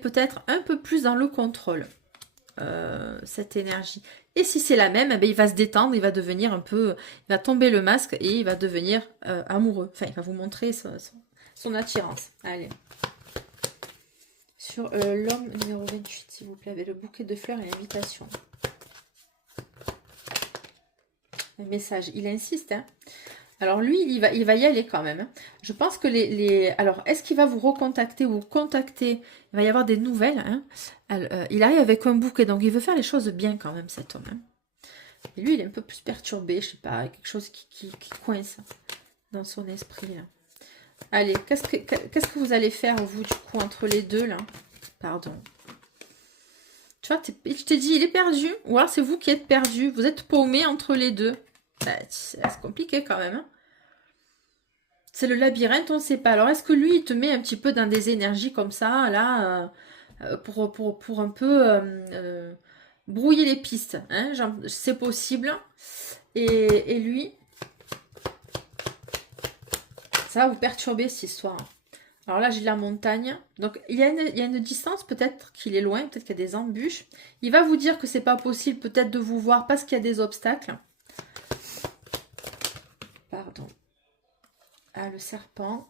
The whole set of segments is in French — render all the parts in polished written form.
peut-être un peu plus dans le contrôle, cette énergie. Et si c'est la même, eh bien, il va se détendre, il va devenir un peu... Il va tomber le masque et il va devenir amoureux. Enfin, il va vous montrer son attirance. Allez. Sur l'homme numéro 28, s'il vous plaît, avec le bouquet de fleurs et l'invitation. Un message. Il insiste, hein. Alors lui, il va y aller quand même. Je pense que Alors, est-ce qu'il va vous recontacter ou contacter? Il va y avoir des nouvelles. Hein. Alors, il arrive avec un bouquet, donc il veut faire les choses bien quand même, cet homme. Hein. Et lui, il est un peu plus perturbé, je sais pas, quelque chose qui coince dans son esprit. Là. Allez, qu'est-ce que vous allez faire, vous, du coup, entre les deux, là? Pardon. Tu vois, je t'ai dit, il est perdu. Ou alors, c'est vous qui êtes perdu. Vous êtes paumé entre les deux. Bah, c'est compliqué quand même. Hein. C'est le labyrinthe, on ne sait pas. Alors, est-ce que lui, il te met un petit peu dans des énergies comme ça, là, pour un peu brouiller les pistes, hein, c'est possible. Et lui, ça va vous perturber, cette histoire. Alors là, j'ai la montagne. Donc, il y a une distance, peut-être qu'il est loin, peut-être qu'il y a des embûches. Il va vous dire que c'est pas possible, peut-être, de vous voir parce qu'il y a des obstacles. Pardon. Ah, le serpent.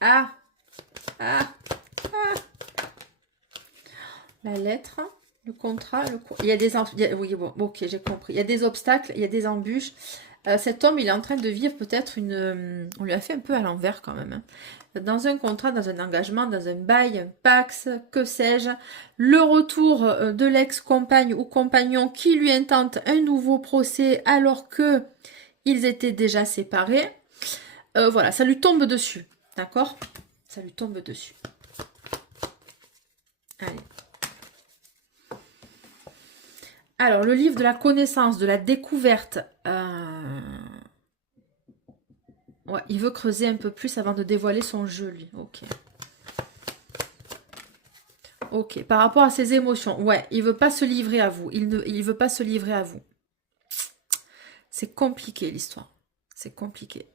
Ah, ah, ah. La lettre, le contrat, il y a des... Oui, bon, ok, j'ai compris. Il y a des obstacles, il y a des embûches. Cet homme, il est en train de vivre peut-être une... On lui a fait un peu à l'envers quand même. Hein. Dans un contrat, dans un engagement, dans un bail, un pax, que sais-je. Le retour de l'ex-compagne ou compagnon qui lui intente un nouveau procès alors que ils étaient déjà séparés. Voilà, ça lui tombe dessus. D'accord? Ça lui tombe dessus. Allez. Alors, le livre de la connaissance, de la découverte. Ouais, il veut creuser un peu plus avant de dévoiler son jeu, lui. Ok. Ok, par rapport à ses émotions. Ouais, il veut pas se livrer à vous. Il veut pas se livrer à vous. C'est compliqué, l'histoire. C'est compliqué.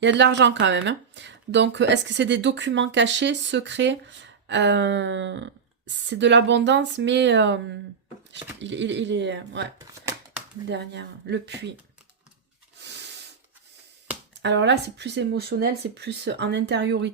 Il y a de l'argent quand même. Hein. Donc, est-ce que c'est des documents cachés, secrets c'est de l'abondance, mais il est... Ouais. Dernière. Le puits. Alors là, c'est plus émotionnel, c'est plus en intériorité.